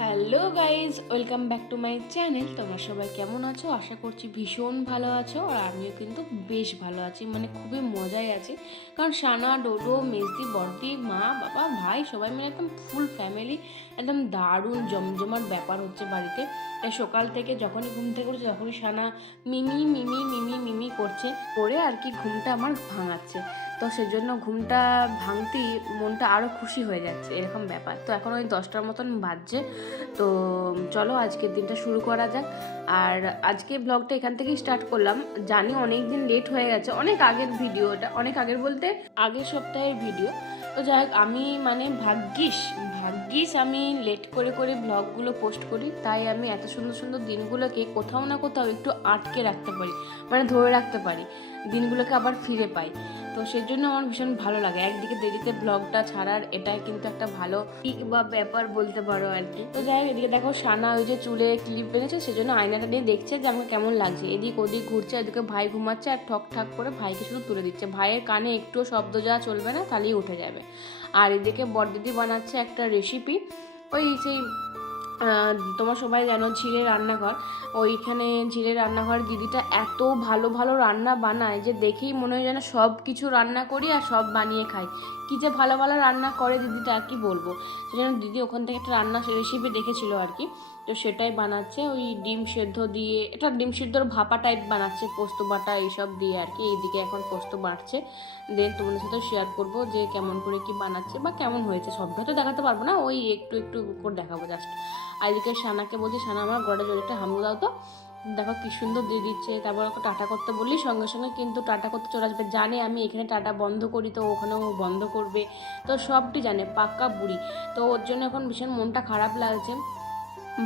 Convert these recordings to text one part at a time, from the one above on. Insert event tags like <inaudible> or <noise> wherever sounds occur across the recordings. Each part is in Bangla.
Hello guys, welcome back to my channel. তোমরা সবাই কেমন আছো? আশা করছি ভীষণ ভালো আছো আর আমিও কিন্তু বেশ ভালো আছি মানে খুবই মজাই আছি। কারণ সানা ডোডো, মেজদি, বর্দি, মা, বাবা, ভাই সবাই মিলে একদম ফুল ফ্যামিলি একদম দারুণ জমজমাট ব্যাপার হচ্ছে বাড়িতে। তাই সকাল থেকে যখনই ঘুম থেকে উঠছে, তখনই সানা মিমি মিমি মিমি মিমি করছে, করে আর কি ঘুমটা আমার ভাঙাচ্ছে। তো সেজন্য ঘুমটা ভাঙতেই মনটা আরও খুশি হয়ে যাচ্ছে, এরকম ব্যাপার। তো এখন ওই দশটার মতন বাজছে। তো চলো আজকের দিনটা শুরু করা যাক। আর আজকে ব্লগটা এখান থেকেই স্টার্ট করলাম। জানি অনেক দিন লেট হয়ে গেছে, অনেক আগের ভিডিও, এটা অনেক আগের বলতে আগের সপ্তাহের ভিডিও। তো যাই হোক, আমি মানে ভাগ্যিস ভাগ্যিস আমি লেট করে করে ব্লগগুলো পোস্ট করি। তাই আমি এত সুন্দর সুন্দর দিনগুলোকে কোথাও না কোথাও একটু আটকে রাখতে পারি মানে ধরে রাখতে পারি। দিনগুলোকে আবার ফিরে পাই। তো সেই জন্য আমার ভীষণ ভালো লাগে। একদিকে দেরিতে ব্লগটা ছাড়ার এটা কিন্তু একটা ভালো দিক বা ব্যাপার বলতে পারো আর কি। তো যাই হোক, এদিকে দেখো সানা ওই যে চুলে ক্লিপ বেঁধেছে সেজন্য আয়নাটা নিয়ে দেখছে যে আমাকে কেমন লাগছে। এদিক ওদিক ঘুরছে, এদিকে ভাই ঘুমাচ্ছে আর ঠক ঠাক করে ভাইকে শুধু তুলে দিচ্ছে। ভাইয়ের কানে একটু শব্দ যা চলবে না, তাহলেই উঠে যাবে। আর এদিকে বড়দিদি বানাচ্ছে একটা রেসিপি ওই সেই তোমার সবাই জানো ঝিরে রান্নাঘর। ওইখানে ঝিরে রান্নাঘর দিদিটা এত ভালো ভালো রান্না বানায় যে দেখেই মনে হয় যেন সব কিছু রান্না করি আর সব বানিয়ে খাই। কী যে ভালো ভালো রান্না করে দিদিটা আর কি বলব। সেজন্য দিদি ওখান থেকে একটা রান্না রেসিপি দেখেছিলো আর কি। তো সেটাই বানাচ্ছে, ওই ডিম সেদ্ধ দিয়ে, এটা ডিম সেদ্ধর ভাপা টাইপ বানাচ্ছে, পোস্ত, বাটা এইসব দিয়ে আর কি, এইদিকে এখন পোস্ত বাড়ছে। দেন তোমাদের সাথে শেয়ার করব যে কেমন করে কি বানাচ্ছে বা কেমন হয়েছে, সবটা তো দেখাতে পারব না, ওই একটু একটু করে দেখাবো জাস্ট আর এদিকে সানাকে বলছি সানা আমার গড়ে জোরে একটা হামু দাও তো। দেখো কি সুন্দর দিয়ে দিচ্ছে, তারপর ওকে টাটা করতে বললি সঙ্গে সঙ্গে কিন্তু টাটা করতে চলে আসবে। জানে আমি এখানে টাটা বন্ধ করি তো ওখানেও বন্ধ করবে, তো সবটি জানে, পাক্কা বুড়ি। তো ওর জন্য এখন ভীষণ মনটা খারাপ লাগছে।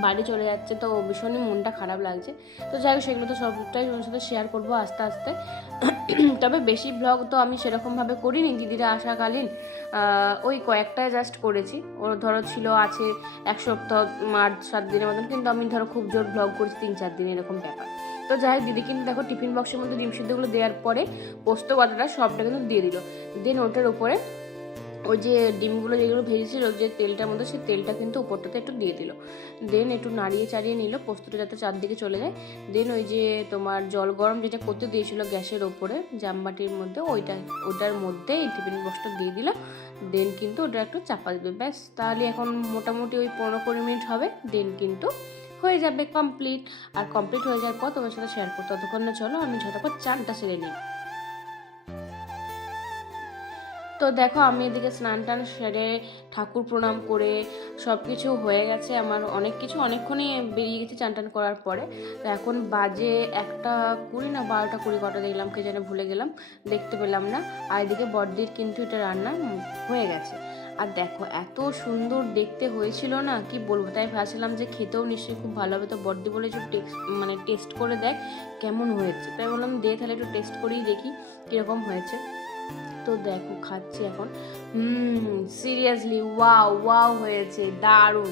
বাড়ি চলে যাচ্ছে, তো ভীষণই মনটা খারাপ লাগছে। তো যাই হোক, সেগুলো তো সবটাই ওর সাথে শেয়ার করব আস্তে আস্তে। <clears throat> তবে বেশি ব্লগ তো আমি সেরকমভাবে করিনি। দিদিরা আসাকালীন ওই কয়েকটা জাস্ট করেছি। ওর ধরো ছিল আছে এক সপ্তাহ আট সাত দিনের মতন, কিন্তু আমি ধরো খুব জোর ব্লগ করেছি তিন চার দিন, এরকম ব্যাপার। তো যাই হোক, দিদি কিন্তু দেখো টিফিন বক্সের মধ্যে ডিম সিদ্ধগুলো দেওয়ার পরে পোস্ত বাটাটা সবটা কিন্তু দিয়ে দিল। দেন ওটার উপরে ওই যে ডিমগুলো যেগুলো ভেজেছিল, যে তেলটার মধ্যে সেই তেলটা কিন্তু উপরটাতে একটু দিয়ে দিল। দেন একটু নাড়িয়ে চাড়িয়ে নিল, পোস্তটা যাতে চারদিকে চলে যায়। দেন ওই যে তোমার জল গরম যেটা করতে দিয়েছিল গ্যাসের ওপরে, জামবাটির মধ্যে, ওইটা, ওটার মধ্যে এই টিফিন বক্সটা দিয়ে দিল। দেন কিন্তু ওটা একটু চাপা দেবে ব্যাস, তাহলে এখন মোটামুটি ওই পনেরো কুড়ি মিনিট হবে। দেন কিন্তু হয়ে যাবে কমপ্লিট আর কমপ্লিট হয়ে যাওয়ার পর তোমার সাথে শেয়ার করতে ততক্ষণ না চলো, আমি ঝটাপট চানটা সেরে নিই। তো দেখো আমি এদিকে স্নান টান সেরে ঠাকুর প্রণাম করে সব কিছু হয়ে গেছে। আমার অনেক কিছু অনেকক্ষণই বেরিয়ে গেছে চান টান করার পরে। তো এখন বাজে একটা কুড়ি না বারোটা কুড়ি কটা দেখলাম, কে যেন ভুলে গেলাম, দেখতে পেলাম না। আর এদিকে বড়দির কিন্তু এটা রান্না হয়ে গেছে। আর দেখো এত সুন্দর দেখতে হয়েছিল না, কি বলব? তাই ভাবছিলাম যে খেতেও নিশ্চয়ই খুব ভালো হবে। তো বড়দি বলে একটু টেক্স মানে টেস্ট করে দেখ কেমন হয়েছে। তাই বললাম দে তাহলে একটু টেস্ট করেই দেখি কীরকম হয়েছে। তো দেখো, খাচ্ছি এখন। হুম সিরিয়াসলি ওয়াও ওয়াও হয়েছে, দারুণ।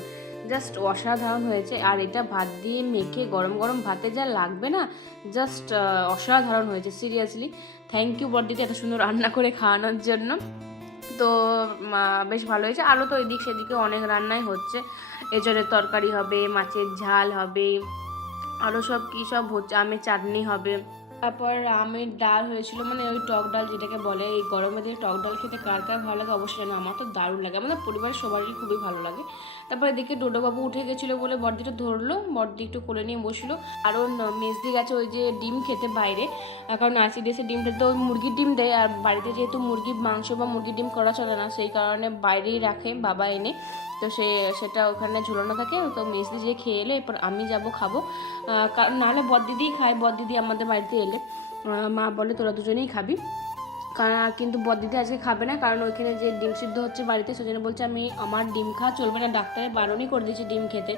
জাস্ট অসাধারণ হয়েছে। আর এটা ভাত দিয়ে মেখে গরম গরম ভাতে যা লাগবে না জাস্ট অসাধারণ হয়েছে সিরিয়াসলি থ্যাংক ইউ বড়দিতে এত সুন্দর রান্না করে খাওয়ানোর জন্য। তো বেশ ভালো হয়েছে। আরও তো এদিক সেদিকে অনেক রান্নাই হচ্ছে। এজনের তরকারি হবে, মাছের ঝাল হবে, আরও সব কী সব হচ্ছে, আমের চাটনি হবে। তারপর আমের ডাল হয়েছিল মানে ওই টক ডাল যেটাকে বলে, এই গরমের দিনে টক ডাল খেতে কার কার ভালো লাগে অবশ্যই না আমার তো দারুণ লাগে আমাদের পরিবারের সবারই খুবই ভালো লাগে। তারপর এদিকে ডোডোবাবু উঠে গেছিল বলে বর্দিটা ধরলো বর্দি একটু কোলে নিয়ে বসল। আরও মেজদি গেছে ওই যে ডিম খেতে বাইরে কারণ আশি দেশে ডিম খেতে ওই মুরগির ডিম দেয়, আর বাড়িতে যেহেতু মুরগির মাংস বা মুরগির ডিম করা চলে না, সেই কারণে বাইরেই রাখে বাবা এনে। তো সে, সেটা ওখানে ঝুলানো থাকে। তো মেজদি যে খেয়ে এলো, এরপর আমি যাব, খাব। কারণ নাহলে বদদিদিই খায়, বদদিদি আমাদের বাড়িতে এলে। মা বলে, তোরা দুজনেই খাবি। কিন্তু বদদিদি আজকে খাবে না, কারণ ওইখানে যে ডিম সিদ্ধ হচ্ছে বাড়িতে, সেজন্য বলছে, আমি, আমার ডিম খাওয়া চলবে না ডাক্তারে বারণই করে দিয়েছে ডিম খেতে।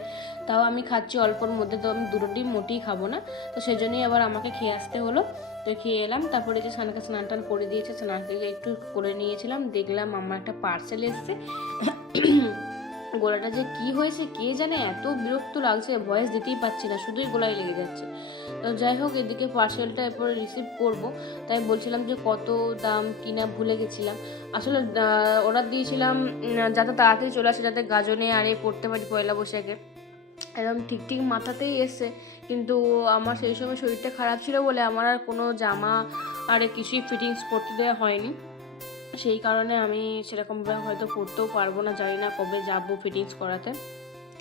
তাও আমি খাচ্ছি অল্পর মধ্যে, তো আমি দুটো ডিম মোটেই খাব না। তো সেজন্যই আবার আমাকে খেয়ে আসতে হলো। তো খেয়ে এলাম, তারপরে যে স্নানকে স্নান টান করে দিয়েছে স্নানকে একটু করে নিয়েছিলাম। দেখলাম আমার একটা পার্সেল এসছে। গলাটা যে কি হয়েছে, কে জানে? এত বিরক্ত লাগছে, ভয়েস দিতেই পাচ্ছি না, শুধুই গলায় লেগে যাচ্ছে। তো যাই হোক, এদিকে পার্সেলটা এরপরে রিসিভ করব। তাই বলছিলাম যে কত দাম কিনা ভুলে গেছিলাম। আসলে অর্ডার দিয়েছিলাম যাতে তাড়াতাড়ি চলে আসে, যাতে গাজনে, আরে পড়তে পারি পয়লা বৈশাখে। একদম ঠিক ঠিক মাথাতেই এসছে। কিন্তু আমার সেই সময় শরীরটা খারাপ ছিল বলে আমার আর কোনো জামা, আর কিছুই ফিটিংস করতে দেওয়া হয়নি। সেই কারণে আমি সেরকমভাবে হয়তো পরতেও পারব না, জানি না কবে যাব ফিটিংস করাতে।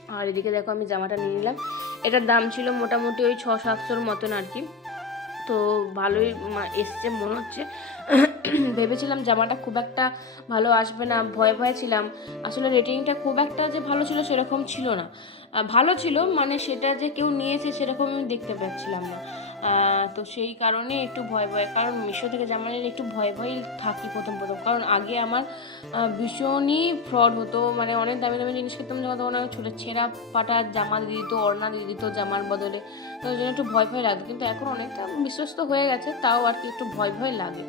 আর এদিকে দেখো আমি জামাটা নিয়ে নিলাম। এটার দাম ছিল মোটামুটি ওই ছ সাতশোর মতন আর কি। তো ভালোই এসছে, মনে হচ্ছে। ভেবেছিলাম জামাটা খুব একটা ভালো আসবে না, ভয় ভয় ছিলাম। আসলে রেটিংটা খুব একটা যে ভালো ছিল সেরকম ছিল না। ভালো ছিল মানে সেটা যে কেউ নিয়েছে সেরকম আমি দেখতে পাচ্ছিলাম না। তো সেই কারণে একটু ভয় ভয়, কারণ মিশো থেকে জামা নিলে একটু ভয় ভয় থাকি প্রথম প্রথম। কারণ আগে আমার ভীষণই ফ্রড হতো মানে অনেক দামি দামি জিনিস খেতাম যখন তখন আমি ছোটো, ছেঁড়া পাটা জামা দিয়ে দিত, ওড়না দিয়ে দিত জামার বদলে। তো ওই জন্য একটু ভয় ভয় লাগতো, কিন্তু এখন অনেকটা বিশ্বস্ত হয়ে গেছে, তাও আর কি একটু ভয় ভয় লাগে।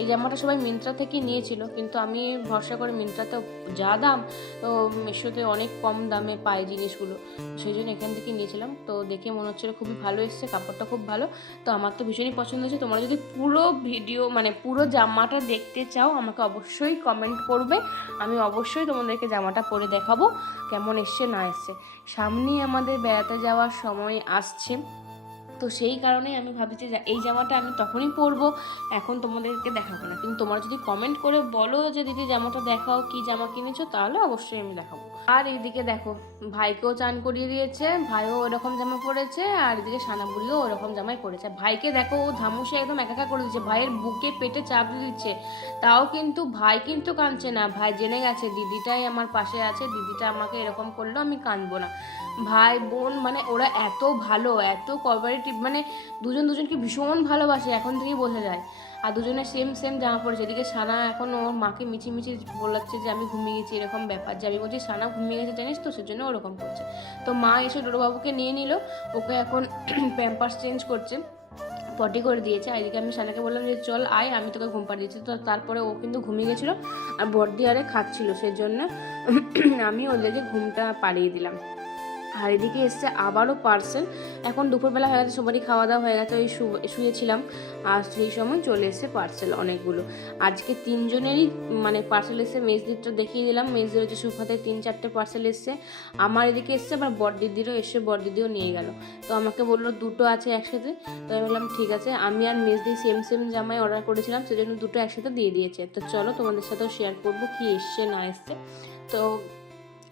এই জামাটা সবাই মিন্ত্রা থেকে নিয়েছিল, কিন্তু আমি ভরসা করে মিন্ত্রাতে যা দাম, তো মিশোতে অনেক কম দামে পায় জিনিসগুলো, সেই জন্য এখান থেকে নিয়েছিলাম। তো দেখে মনে হচ্ছিল খুবই ভালো এসছে, কাপড়টা খুব ভালো। তো আমার তো ভীষণই পছন্দ হয়েছে। তোমরা যদি পুরো ভিডিও মানে পুরো জামাটা দেখতে চাও, আমাকে অবশ্যই কমেন্ট করবে। আমি অবশ্যই তোমাদেরকে জামাটা পরে দেখাবো, কেমন এসছে, না এসছে। সামনেই আমাদের বেড়াতে যাওয়ার সময় আসছে। তো সেই কারণেই আমি ভাবছি যে এই জামাটা আমি তখনই পরবো, এখন তোমাদেরকে দেখাবো না। কিন্তু তোমরা যদি কমেন্ট করে বলো যে, দিদি, জামাটা দেখাও, কি জামা কিনেছো? তাহলে অবশ্যই আমি দেখাবো। আর এইদিকে দেখো, ভাইকেও চান করিয়ে দিয়েছে, ভাইও ওরকম জামা পরেছে, আর এদিকে সানাবুড়িও ওরকম জামাই পরেছে। ভাইকে দেখো, ও ধামুসে একদম একাকা করে দিচ্ছে ভাইয়ের বুকে পেটে চাপ দিচ্ছে। তাও কিন্তু ভাই কিন্তু কাঁদছে না, ভাই জেনে গেছে, দিদিটাই আমার পাশে আছে, দিদিটা আমাকে এরকম করল, আমি কাঁদবো না। ভাই বোন মানে ওরা এত ভালো, এত কোঅপারেটিভ মানে দুজন দুজনকে ভীষণ ভালোবাসে, এখন থেকেই বোঝা যায়। আর দুজনে সেম সেম জামা পড়েছে এদিকে সানা এখন ওর মাকে মিচি মিচি বলাচ্ছে যে, আমি ঘুমিয়ে গেছি, এরকম ব্যাপার। যে আমি বলছি সানা ঘুমিয়ে গেছে, জানিস তো? সেজন্য ওরকম করছে। তো মা এসে ডোরবাবুকে নিয়ে নিল। ওকে এখন <clears throat> প্যাম্পার্স চেঞ্জ করছে পটি করে দিয়েছে। এদিকে আমি সানাকে বললাম যে, চল আয়, আমি তোকে ঘুম পাড়িয়ে দিচ্ছি। তো তারপরে ও কিন্তু ঘুমিয়ে গেছিল আর বর্দি আরে খাচ্ছিল। সেজন্য <clears throat> আমি ওদেরকে ঘুমটা পাড়িয়ে দিলাম। আর এদিকে এসছে আবারও পার্সেল। এখন দুপুরবেলা হয়ে গেছে সবারই খাওয়া দাওয়া হয়ে গেছে, ওই শুয়েছিলাম। আর সেই সময় চলে এসছে পার্সেল অনেকগুলো। আজকে তিনজনেরই মানে পার্সেল এসছে, মেজদিরটা দেখিয়ে দিলাম। মেজদির হচ্ছে সুফাতে তিন চারটে পার্সেল এসছে। আমার এদিকে এসছে, আবার বড়দিদিরও এসে বড়দিদিও নিয়ে গেল। তো আমাকে বলল, দুটো আছে একসাথে? তো আমি বললাম, ঠিক আছে। আমি আর মেজদি সেম সেম জামাই অর্ডার করেছিলাম, সেজন্য দুটো একসাথে দিয়ে দিয়েছে। তো চলো তোমাদের সাথেও শেয়ার করব, কি এসছে, না এসছে। তো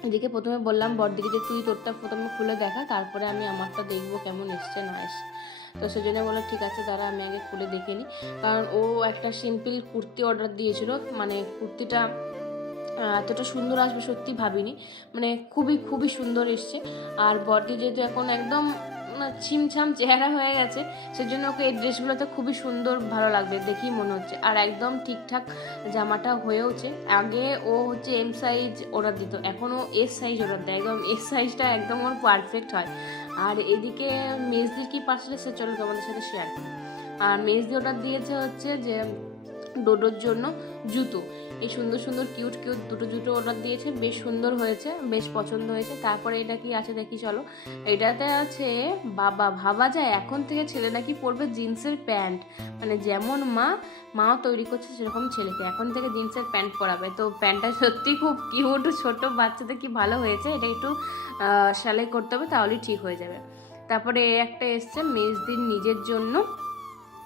এদিকে প্রথমে বললাম, বড়দিকে যে তুই তোরটা প্রথমে খুলে দেখা, তারপরে আমি আমারটা দেখব কেমন এসছে না এসছে। তো সেজন্য বললাম, ঠিক আছে তারা আমি আগে খুলে দেখে নিই। কারণ ও একটা সিম্পল কুর্তি অর্ডার দিয়েছিল মানে কুর্তিটা এতটা সুন্দর আসবে সত্যি ভাবিনি। মানে খুবই খুবই সুন্দর এসছে। আর বডি যেহেতু এখন একদম ছিমছাম চেহারা হয়ে গেছে, সেজন্য ওকে এই ড্রেসগুলোতে খুবই সুন্দর, ভালো লাগবে দেখেই মনে হচ্ছে। আর একদম ঠিকঠাক জামাটা হয়েওছে। আগে ও হচ্ছে এম সাইজ অর্ডার দিত এখন ও এস সাইজ অর্ডার দেয়, একদম এস সাইজটা একদম ওর পারফেক্ট হয়। আর এদিকে মেজদির কি পার্সেল এসে চলো তোমাদের সাথে শেয়ার আর মেজদি অর্ডার দিয়েছে হচ্ছে যে ডোডোর জন্য জুতো। এই সুন্দর সুন্দর কিউট কিউট দুটো জুতো অর্ডার দিয়েছে, বেশ সুন্দর হয়েছে, বেশ পছন্দ হয়েছে। তারপরে এটা কি আছে দেখি, চলো। এটাতে আছে, বাবা, ভাবা যায়, এখন থেকে ছেলে নাকি পরবে জিন্সের প্যান্ট। মানে যেমন মা, মাও তৈরি করছে সেরকম ছেলেকে। এখন থেকে জিন্সের প্যান্ট পরাবে। তো প্যান্টটা সত্যি খুব কিউট, ছোট বাচ্চাদের কি ভালো হয়েছে, এটা একটু সেলাই করতে হবে, তাহলেই ঠিক হয়ে যাবে। তারপরে একটা এসছে মেজদির নিজের জন্য।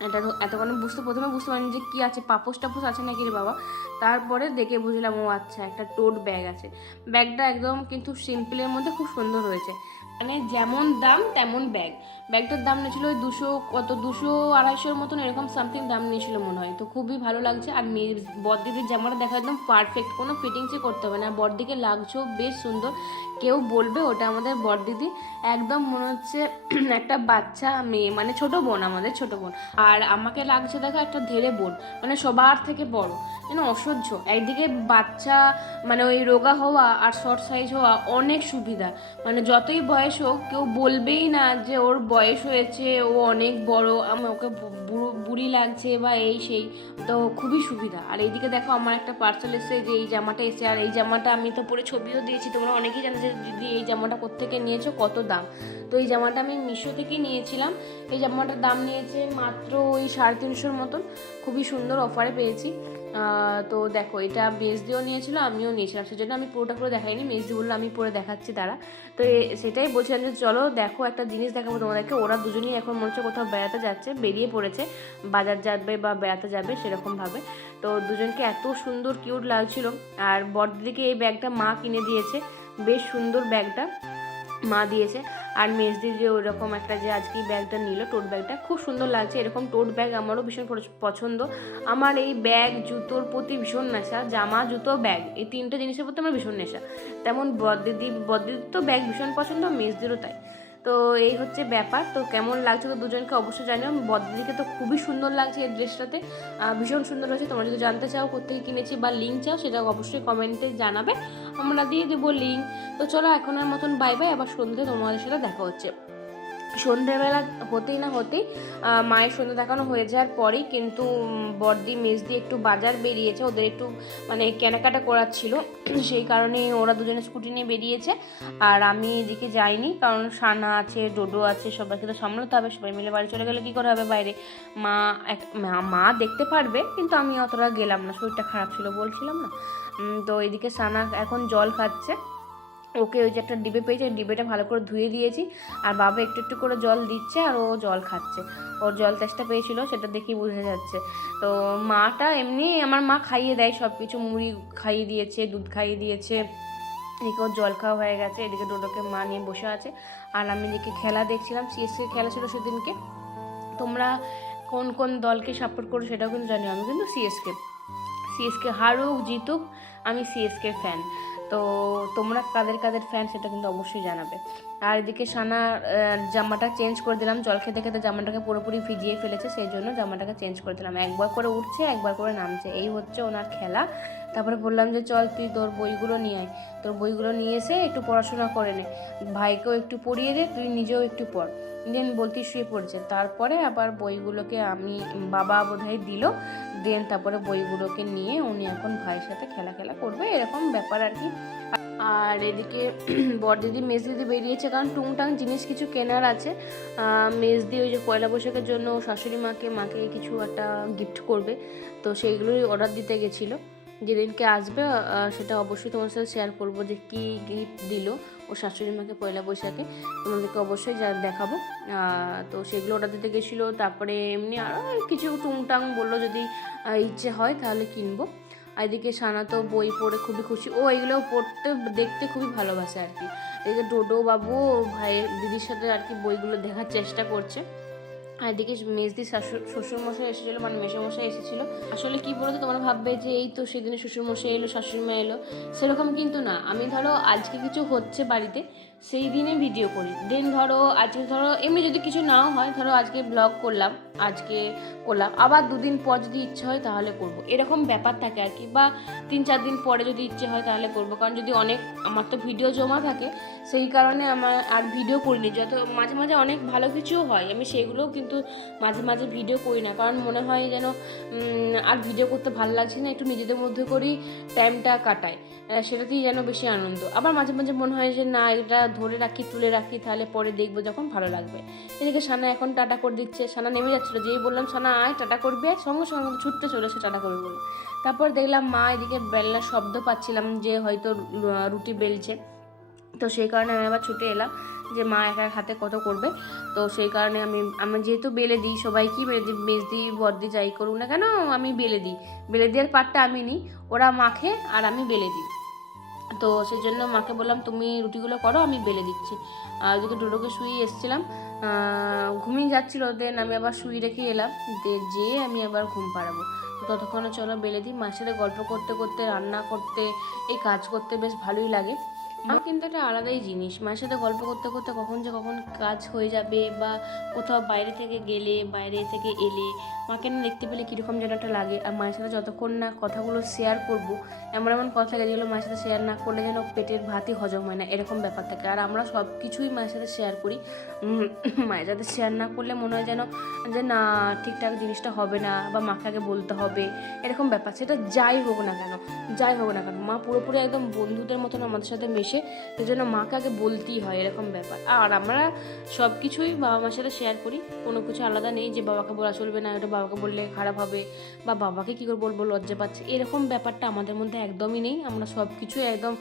এটা এতক্ষণ বুঝতে প্রথমে বুঝতে পারিনি যে কী আছে পাপোস টাপোস আছে নাকি রে বাবা? তারপরে দেখে বুঝলাম, ও আচ্ছা একটা টোট ব্যাগ আছে। ব্যাগটা একদম কিন্তু সিম্পলের মধ্যে খুব সুন্দর হয়েছে। মানে যেমন দাম, তেমন ব্যাগ ব্যাগটার দাম নিয়েছিল ওই দুশো কত, দুশো আড়াইশোর মতন এরকম সামথিং দাম নিয়েছিল মনে হয়। তো খুবই ভালো লাগছে। আর মেয়ে বড়দিদির জামাটা দেখা একদম পারফেক্ট কোনো ফিটিংসই করতে হবে না। বড়দিকে লাগছেও বেশ সুন্দর। কেউ বলবে ওটা আমাদের বড়দিদি একদম মনে হচ্ছে <clears throat> একটা বাচ্চা মেয়ে মানে ছোট বোন আমাদের, ছোট বোন। আর আমাকে লাগছে দেখো একটা ধেরে বোন মানে সবার থেকে বড়। যেন অসহ্য। একদিকে বাচ্চা মানে ওই রোগা হওয়া আর শর্ট সাইজ হওয়া অনেক সুবিধা। মানে যতই বয়স হোক, কেউ বলবেই না যে ওর বয়স হয়েছে, ও অনেক বড় ওকে বুড়ো লাগছে বা এই সেই, তো খুবই সুবিধা। আর এইদিকে দেখো আমার একটা পার্সেল এসেছে যে এই জামাটা এসে আর এই জামাটা আমি তো পরে ছবিও দিয়েছি, তোমরা অনেকেই জানো যে দিদি এই জামাটা কোত্থেকে নিয়েছো, কত দাম? তো এই জামাটা আমি মিশো থেকে নিয়েছিলাম, এই জামাটার দাম নিয়েছে মাত্র ওই সাড়ে তিনশোর মতন, খুবই সুন্দর অফারে পেয়েছি। তো দেখো, এটা মেজদিও নিয়েছিল, আমিও নিয়েছিলাম। সেজন্য আমি পুরোটা পুরো দেখাইনি, মেজদি বলল, আমি পরে দেখাচ্ছি তারা তো সেটাই বলছিলাম যে, চলো দেখো একটা জিনিস দেখাবো তোমাদেরকে। ওরা দুজনেই এখন মনে হচ্ছে কোথাও বেড়াতে যাচ্ছে, বেরিয়ে পড়েছে। বাজার যাবে বা বেড়াতে যাবে সেরকমভাবে। তো দুজনকে এত সুন্দর কিউট লাগছিল। আর বড়দিকে এই ব্যাগটা মা কিনে দিয়েছে, বেশ সুন্দর ব্যাগটা মা দিয়েছে। আর মেজদি যে ওরকম একটা যে আজকে ব্যাগটা নিল টোট ব্যাগটা, খুব সুন্দর লাগছে। এরকম টোট ব্যাগ আমারও ভীষণ পছন্দ। আমার এই ব্যাগ, জুতোর প্রতি ভীষণ নেশা, জামা, জুতো, ব্যাগ, এই তিনটে জিনিসের প্রতি আমার ভীষণ নেশা। তেমন বদ্দিদি বদ্দিদির তো ব্যাগ ভীষণ পছন্দ, মেজদিরও তাই। তো এই হচ্ছে ব্যাপার। তো কেমন লাগছে তো দুজনকে অবশ্যই জানিও। বদলিকে তো খুবই সুন্দর লাগছে এই ড্রেসটাতে। ভীষণ সুন্দর হয়েছে। তোমরা যদি জানতে চাও কোথেকে কিনেছি বা লিঙ্ক চাও, সেটা অবশ্যই কমেন্টে জানাবে। আমরা দিয়ে দেবো লিঙ্ক তো চলো এখন আর মতন বাই বাই আবার সন্ধ্যে তোমাদের সাথে দেখা হচ্ছে। সন্ধ্যেবেলা হতেই না হতেই মায়ের সন্ধ্যে দেখানো হয়ে যাওয়ার পরেই কিন্তু বড়দি, মেজদি একটু বাজার বেরিয়েছে, ওদের একটু মানে কেনাকাটা করার ছিল। <clears throat> সেই কারণে ওরা দুজনে স্কুটি নিয়ে বেরিয়েছে। আর আমি এদিকে যাইনি, কারণ সানা আছে, ডোডো আছে, সবাইকে তো সামলাতে হবে, সবাই মিলে বাড়ি চলে গেলে কী করে হবে বাইরে? মা এক, মা দেখতে পারবে, কিন্তু আমি অতটা গেলাম না, শরীরটা খারাপ ছিল বলছিলাম না। তো এদিকে সানা এখন জল খাচ্ছে। ওকে ওই যে একটা ডিবে পেয়েছে ডিবেটা ভালো করে ধুয়ে দিয়েছি। আর বাবা একটু একটু করে জল দিচ্ছে আর ও জল খাচ্ছে। ওর জল তেষ্টা পেয়েছিল, সেটা দেখেই বোঝা যাচ্ছে। তো মাটা এমনি আমার মা খাইয়ে দেয় সব কিছু মুড়ি খাইয়ে দিয়েছে, দুধ খাইয়ে দিয়েছে। এদিকে ওর জল খাওয়া হয়ে গেছে, এদিকে ডোডোকে মা নিয়ে বসে আছে। আর আমি এদিকে খেলা দেখছিলাম সিএসকে খেলা ছিল সেদিনকে। তোমরা কোন কোন দলকে সাপোর্ট করো সেটাও কিন্তু জানি আমি কিন্তু সিএসকে সিএসকে হারুক, জিতুক, আমি সিএসকে ফ্যান তো তোমরা কাদের কাদের ফ্যান সেটা কিন্তু অবশ্যই জানাবে। আর এদিকে সানা জামাটা চেঞ্জ করে দিলাম। জল খেতে খেতে জামাটাকে পুরোপুরি ভিজিয়ে ফেলেছে, সেই জন্য জামাটাকে চেঞ্জ করে দিলাম। একবার করে উঠছে, একবার করে নামছে। এই হচ্ছে ওনার খেলা। তারপরে বললাম যে, চল তুই তোর বইগুলো নিয়ে আয়। তোর বইগুলো নিয়ে এসে একটু পড়াশোনা করে নে। ভাইকেও একটু পড়িয়ে দে, তুই নিজেও একটু পড়। দেন বলতে শুয়ে পড়ছে তারপরে আবার বইগুলোকে আমি বাবা বোধহয় দিল। দেন তারপরে বইগুলোকে নিয়ে উনি এখন ভাইয়ের সাথে খেলা খেলা করবে, এরকম ব্যাপার আর কি। আর এদিকে <clears throat> বড়দিদি মেজদিদি বেরিয়েছে, কারণ টুংটাং জিনিস কিছু কেনার আছে। মেজদি ওই যে পয়লা বৈশাখের জন্য শাশুড়ি মাকে মাকে কিছু একটা গিফট করবে। তো সেইগুলোই অর্ডার দিতে গেছিল। যেদিনকে আসবে সেটা অবশ্যই তোমার সাথে শেয়ার করব যে কী গিফট দিল ও শাশুড়ি মাকে পয়লা বৈশাখে। তোমাদেরকে অবশ্যই যা দেখাবো। তো সেগুলো অর্ডার দিতে গেছিল, তারপরে এমনি আরও কিছু টুংটাং বলল যদি ইচ্ছে হয় তাহলে কিনবো। এদিকে সানা তো বই পড়ে খুবই খুশি। ও এগুলো পড়তে, দেখতে খুবই ভালোবাসে আর কি। এদিকে ডোডো বাবু ভাইয়ের দিদির সাথে আর কি বইগুলো দেখার চেষ্টা করছে। আর এদিকে মেজদি শ্বশুরমশাই এসেছিল মানে মেশামশাই এসেছিল। আসলে কি বলতো, তোমরা ভাববে যে এই তো সেদিনে শ্বশুরমশাই এলো শাশুড়ি মা এলো। সেরকম কিন্তু না। আমি ধরো আজকে কিছু হচ্ছে বাড়িতে সেই দিনে ভিডিও করি। দেন ধরো আজকে ধরো এমনি যদি কিছু নাও হয়, ধরো আজকে ব্লগ করলাম, আজকে করলাম। আবার দুদিন পর যদি ইচ্ছে হয় তাহলে করব। এরকম ব্যাপার থাকে আর কি। বা তিন চার দিন পরে যদি ইচ্ছে হয় তাহলে করব। কারণ যদি অনেক, আমার তো ভিডিও জমা থাকে, সেই কারণে আমার আর ভিডিও করিনি। যত মাঝে মাঝে অনেক ভালো কিছুও হয়। আমি সেগুলোও কিন্তু মাঝে মাঝে ভিডিও করি না। কারণ মনে হয় যেন আর ভিডিও করতে ভালো লাগছে না। একটু নিজেদের মধ্যে করেই টাইমটা কাটায় সেটাতেই যেন বেশি আনন্দ। আবার মাঝে মাঝে মনে হয় যে, না, এটা ধরে রাখি, তুলে রাখি, তাহলে পরে দেখব যখন ভালো লাগবে। এদিকে সানা এখন টাটা করে দিচ্ছে। সানা নেমে যাচ্ছিল, যেই বললাম, সানা, আয়, টাটা করবে সঙ্গে সঙ্গে ছুটতে চলে এসে টাটা করবে বলে। তারপর দেখলাম মা এদিকে বেলনার শব্দ পাচ্ছিলাম যে হয়তো রুটি বেলছে। তো সেই কারণে আমি আবার ছুটে এলাম যে মা একার হাতে কত করবে। তো সেই কারণে আমি আমি যেহেতু বেলে দিই সবাইকেই বেলে দিই মেজদি বর্দি যাই করুক না কেন, আমি বেলে দিই। বেলে দেওয়ার পাটটা আমি নিই, ওরা মাখে আর আমি বেলে দিই। তো সেই জন্য মাকে বললাম, তুমি রুটিগুলো করো, আমি বেলে দিচ্ছি। আর ওদিকে ডোডোকে শুয়ে এসেছিলাম। ঘুমিয়ে যাচ্ছিল দেন আমি আবার শুয়ে রেখে এলাম। দে যেয়ে আমি আবার ঘুম পাড়াবো। তো ততক্ষণে চলো বেলে দিই। মার সাথে গল্প করতে করতে, রান্না করতে, এই কাজ করতে বেশ ভালোই লাগে। মা কিন্তু একটা আলাদাই জিনিস। মায়ের সাথে গল্প করতে করতে কখন যে কখন কাজ হয়ে যাবে বা কোথাও বাইরে থেকে গেলে, বাইরে থেকে এলে মাকে না দেখতে পেলে কীরকম যেন একটা লাগে। আর মায়ের সাথে যতক্ষণ না কথাগুলো শেয়ার করব, এমন এমন কথা যেগুলো মায়ের সাথে শেয়ার না করলে যেন পেটের ভাতই হজম হয় না, এরকম ব্যাপার থাকে। আর আমরা সব কিছুই মায়ের সাথে শেয়ার করি। মায়ের সাথে শেয়ার না করলে মনে হয় যেন যে না, ঠিকঠাক জিনিসটা হবে না বা মাকে আগে বলতে হবে, এরকম ব্যাপার। সেটা যাই হোক না কেন, যাই হোক না কেন, মা পুরোপুরি একদম বন্ধুদের মতন আমাদের সাথে মেশে সেই জন্য মাকে আগে বলতেই হয় এরকম ব্যাপার। আর আমরা সব কিছুই বাবা মার সাথে শেয়ার করি, কোনো কিছু আলাদা নেই যে বাবাকে বলা চলবে না এটা বাবাকে বললে খারাপ হবে বা বাবাকে কী করে বলব লজ্জা পাচ্ছে, এরকম ব্যাপারটা আমাদের মধ্যে একদমই নেই। আমরা সব কিছুই একদম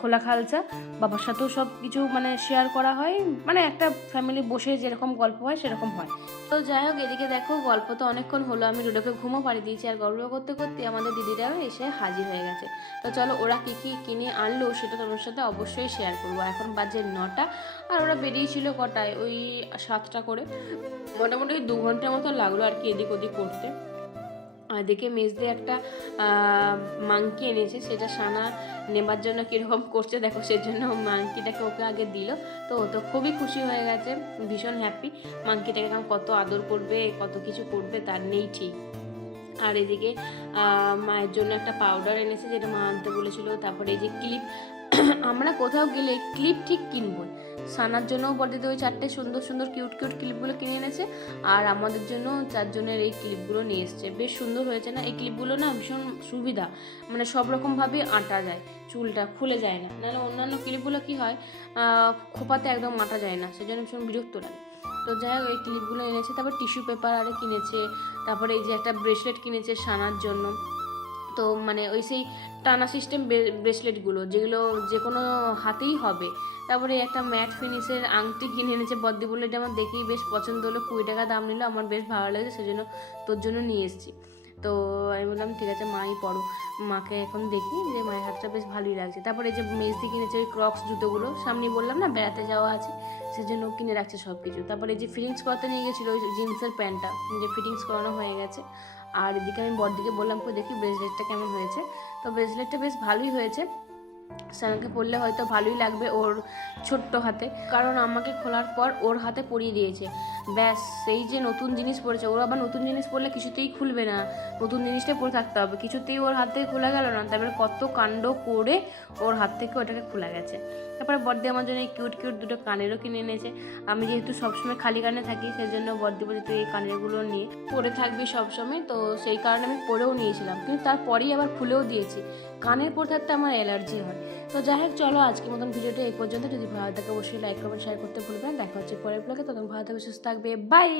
খোলা খালচা বাবার সাথেও সব কিছু মানে শেয়ার করা হয় মানে একটা ফ্যামিলি বসে যেরকম গল্প হয়, সেরকম হয়। তো যাই হোক, এদিকে দেখো, গল্প তো অনেকক্ষণ হলো, আমি রোডোকে ঘুমো পাড়ি দিয়েছি, আর গল্প করতে করতে আমাদের দিদিরাও এসে হাজির হয়ে গেছে। তো চলো, ওরা কী কী কিনে আনলো, সেটা তোমার সাথে অবশ্যই শেয়ার করব। এখন বাজে নটা, আর ওরা বেরিয়েছিল কটায়? ওই সাতটা করে। মোটামুটি দু ঘণ্টার মতো লাগল আর কি এদিক ওদিক করতে। এদিকে মেজদি একটা মাংকি এনেছে, সেটা সানা নেবার জন্য কীরকম করছে, দেখো সেই জন্য মাংকিটাকে ওকে আগে দিল। তো ও তো খুবই খুশি হয়ে গেছে, ভীষণ হ্যাপি মাংকিটাকে এখন কত আদর করবে, কত কিছু করবে, তার নেই ঠিক। আর এদিকে মায়ের জন্য একটা পাউডার এনেছে, যেটা মা আনতে বলেছিল। তারপরে এই যে ক্লিপ আমরা কোথাও গেলে ক্লিপ ঠিক কিনবো। সানার জন্যও বর্দিতে ওই চারটে সুন্দর সুন্দর কিউট কিউট ক্লিপগুলো কিনে এনেছে, আর আমাদের জন্য চারজনের এই ক্লিপগুলো নিয়ে এসছে। বেশ সুন্দর হয়েছে না? এই ক্লিপগুলো না ভীষণ সুবিধা মানে সব রকমভাবে আঁটা যায়, চুলটা খুলে যায় না। নাহলে অন্যান্য ক্লিপগুলো কি হয় খোপাতে একদম আঁটা যায় না, সেজন্য ভীষণ বিরক্ত লাগে। তো যাই হোক, এই ক্লিপগুলো এনেছে, তারপর টিস্যু পেপার আরে কিনেছে, তারপরে এই যে একটা ব্রেসলেট কিনেছে সানার জন্য। তো মানে ওই সেই টানা সিস্টেম ব্রেসলেটগুলো যেগুলো যে কোনো হাতেই হবে। তারপরে একটা ম্যাট ফিনিশের আংটি কিনে এনেছে বদ্দি বলে, এটা আমার দেখেই বেশ পছন্দ হলো, কুড়ি টাকা দাম নিল, আমার বেশ ভালো লেগেছে, সেজন্য তোর জন্য নিয়ে এসেছি। তো আমি বললাম, ঠিক আছে, মাই পড়ো মাকে এখন দেখি যে মায়ের হাতটা বেশ ভালোই লাগছে। তারপরে এই যে মেজদি কিনেছে ওই ক্রক্স জুতোগুলো সামনে বললাম না, বেড়াতে যাওয়া আছে, সেজন্য কিনে রাখছে সব কিছু তারপরে এই যে ফিটিংস করাতে নিয়ে গেছিল, ওই জিন্সের প্যান্টটা, যে ফিটিংস করানো হয়ে গেছে আর এদিকে আমি বড়দিকে বললাম কো দেখি ব্রেসলেটটা কেমন হয়েছে? তো ব্রেসলেটটা বেশ ভালোই হয়েছে। সানাকে পরলে হয়তো ভালোই লাগবে ওর ছোট্ট হাতে। কারণ আমাকে খোলার পর ওর হাতে পরিয়ে দিয়েছে। ব্যাস, সেই যে নতুন জিনিস পড়েছে ওর আবার নতুন জিনিস পরলে কিছুতেই খুলবে না। নতুন জিনিসটাই পরে থাকতে হবে। কিছুতেই ওর হাত থেকে খোলা গেল না। তারপরে কত কাণ্ড করে ওর হাত থেকে ওটাকে খোলা গেছে। তারপরে বর্দি আমার জন্য এই কিউট কিউট দুটো কানেরও কিনে এনেছে। আমি যেহেতু সবসময় খালি কানে থাকি সেই জন্য বর্দি বলে তুই এই কানেরগুলো নিয়ে পরে থাকবি সবসময়। তো সেই কারণে আমি পরেও নিয়েছিলাম। কিন্তু তারপরেই আবার খুলেও দিয়েছি। কানের পরে থাকতে আমার অ্যালার্জি হয়। তো যাই হোক, চলো আজকের মতন ভিডিওটা এই পর্যন্ত। যদি ভালো থাকে অবশ্যই লাইক কমেন্ট শেয়ার করতে ভুলবেন দেখা হচ্ছে পরের ব্লগে তখন ভালো থাকবে, সুস্থ থাকবে। বাই